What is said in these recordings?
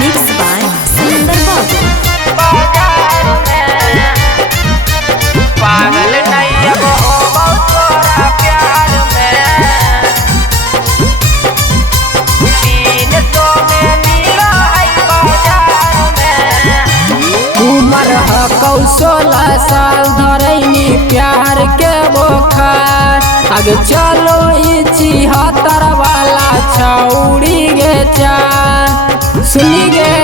Mixed by Sundar Babu. पागल नहीं अब हो बहुत तोरा प्यार में। 300 में मिला है बाजार में। उमर ह 16 साल धरैनी प्यार के बोखार आगे चलो 76 वाला छौड़ी गे चार सुनी गे।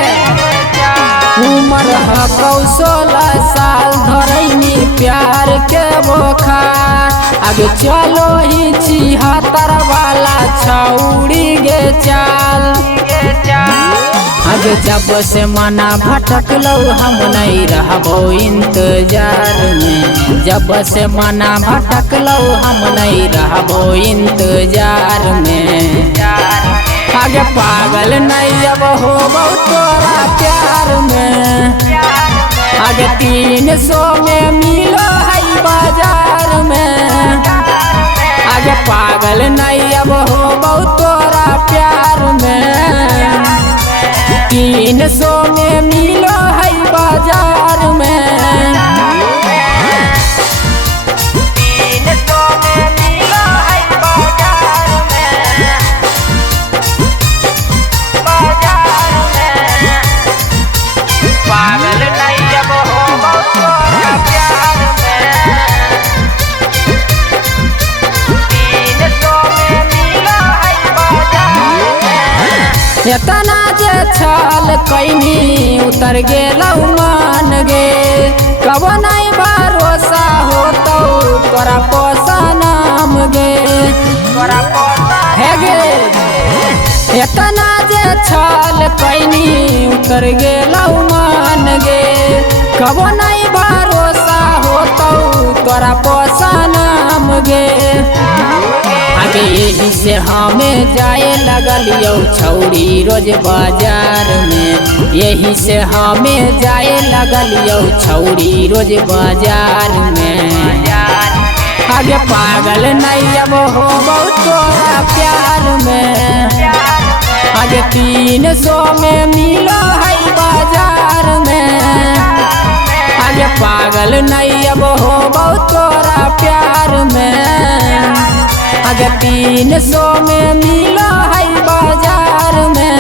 उमर ह 16 साल धरैनी प्यार के बोखार आगे चलो 76 वाला छौड़ी गे चाल। आगे जब से मना भटकलो हम नहीं रहबो इंतजार में। जब से मना भटकलो हम नहीं रहबो इंतजार में। आगे पागल नहीं अब होबो तोरा प्यार में। आगे 300 में मिलो है बाजार में। आगे पागल नहीं अब होबो तोरा प्यार में। 300 में मिलो है बाजार में। 300 में मिला है बाजार में। बाजार में। पागल नहीं अब हो बहुत तोरा प्यार में। 300 में मिला है बाजार में। एतना जे छल कैनी उतर गेलौ मान गे। कब नहीं भरोसा होतौ तोरा पोसा नाम गे। तोरा पोसा हे गे एतना जे छल कैनी उतर गेलौ मान गे। कब नहीं भरोसा होतौ तोरा पोसा नाम गे। आगे यही से हमें जाए लगलियो छौड़ी रोज बाजार में। यही से हमें जाए लगलियो छौड़ी रोज बाजार में। आगे पागल नहीं अब हो बहुत तोरा प्यार में। आगे 300 में मिलो है बाजार में। आगे पागल नहीं अब हो बहुत तोरा प्यार में। आगे 300 में मिलो है बाजार में।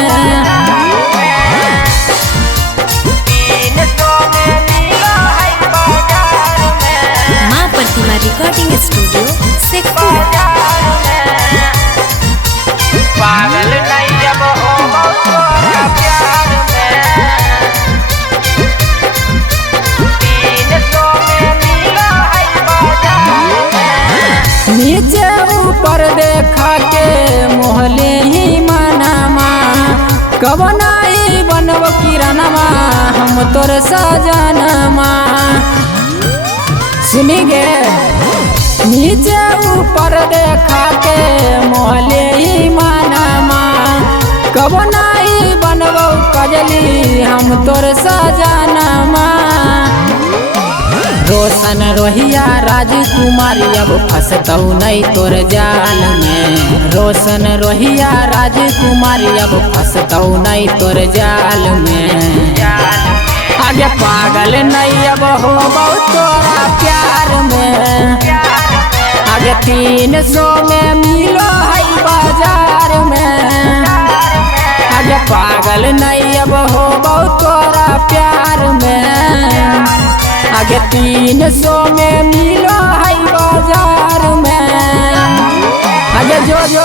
300 में मिला है बाजार में। माँ प्रतिमा रिकॉर्डिंग स्टूडियो शेखपुरा। बाजार में। पागल नहीं अब हो बहुत तोरा प्यार में। 300 में मिला है बाजार में। नीचे ऊपर देखा के मोहले ही मनामा। कब नहीं बनब किरानमा हम तोर सजनमा सुनी गे। नीचे ऊपर देखा के मोहले ही मनामा। कब नहीं बनब कजली हम तोर सजनमा। रोशन रोहिया राजकुमारी अब फंसतौ नहीं तोर जाल में। रोशन रोहिया राजकुमारी अब फंसतौ नहीं तोर जाल में। आगे पागल नहीं अब हो बहुत तोरा प्यार में। आगे 300 में मिलो है बाजार में। आगे पागल नहीं अब हो बहुत तोरा प्यार में। आगे 300 में मिलो है बाजार में। आगे जो